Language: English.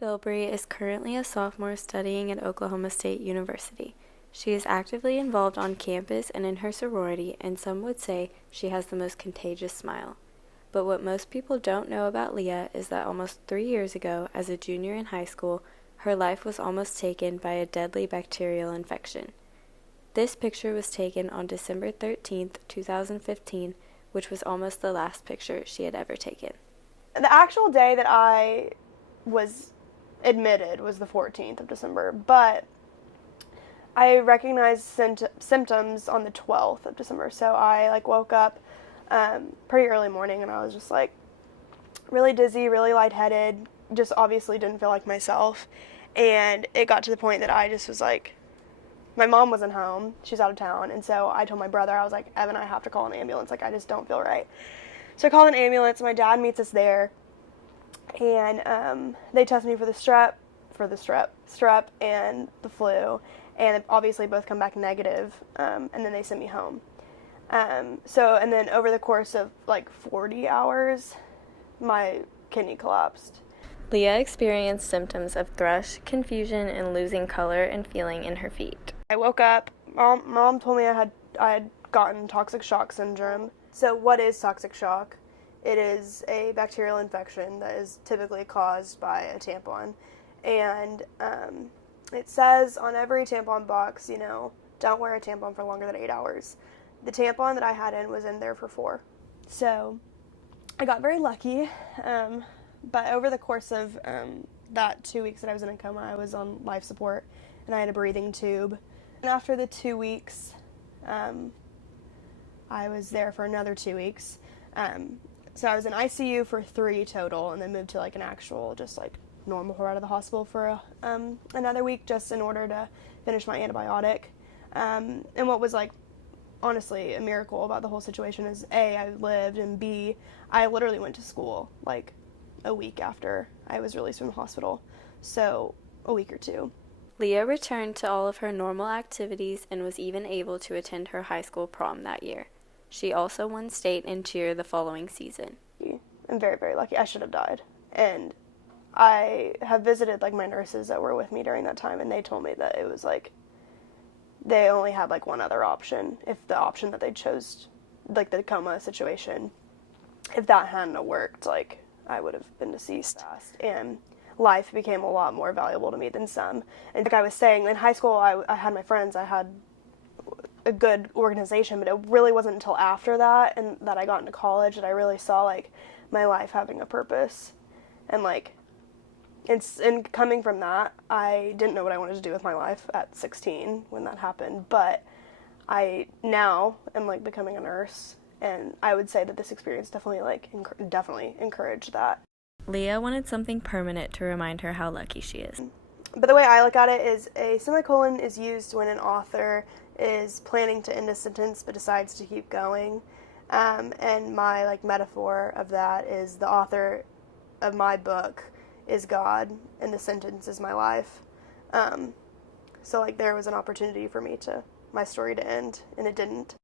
Leah Bilbrey is currently a sophomore studying at Oklahoma State University. She is actively involved on campus and in her sorority, and some would say she has the most contagious smile. But what most people don't know about Leah is that almost 3 years ago, as a junior in high school, her life was almost taken by a deadly bacterial infection. This picture was taken on December 13th, 2015, which was almost the last picture she had ever taken. The actual day that I was admitted was the 14th of December, but I recognized symptoms on the 12th of December. So I woke up pretty early morning and I was just really dizzy, really lightheaded, just obviously didn't feel like myself. And it got to the point that I just was my mom wasn't home, she's out of town, and so I told my brother, I was like, Evan, I have to call an ambulance, I just don't feel right. So I called an ambulance, my dad meets us there, and they test me for the strep and the flu, and obviously both come back negative, and then they sent me home. And then over the course of 40 hours, my kidney collapsed. Leah experienced symptoms of thrush, confusion, and losing color and feeling in her feet. I woke up, mom told me I had gotten toxic shock syndrome. So what is toxic shock? It is a bacterial infection that is typically caused by a tampon. And it says on every tampon box, don't wear a tampon for longer than 8 hours. The tampon that I had in was in there for 4. So I got very lucky. But over the course of that 2 weeks that I was in a coma, I was on life support and I had a breathing tube. And after the 2 weeks, I was there for another 2 weeks. So I was in ICU for 3 total, and then moved to an actual normal out of the hospital for another week just in order to finish my antibiotic. And what was honestly a miracle about the whole situation is A, I lived, and B, I literally went to school a week after I was released from the hospital. So a week or 2. Leah returned to all of her normal activities and was even able to attend her high school prom that year. She also won state in cheer the following season. I'm very, very lucky. I should have died. And I have visited my nurses that were with me during that time, and they told me that it was they only had one other option. If the option that they chose, the coma situation, if that hadn't worked, I would have been deceased fast. And life became a lot more valuable to me than some. And I was saying, in high school, I had my friends, I had a good organization, but it really wasn't until after that and that I got into college that I really saw my life having a purpose. And and coming from that, I didn't know what I wanted to do with my life at 16 when that happened, but I now am becoming a nurse, and I would say that this experience definitely encouraged that. Leah wanted something permanent to remind her how lucky she is. But the way I look at it is a semicolon is used when an author is planning to end a sentence but decides to keep going. And my metaphor of that is the author of my book is God and the sentence is my life. So there was an opportunity for my story to end, and it didn't.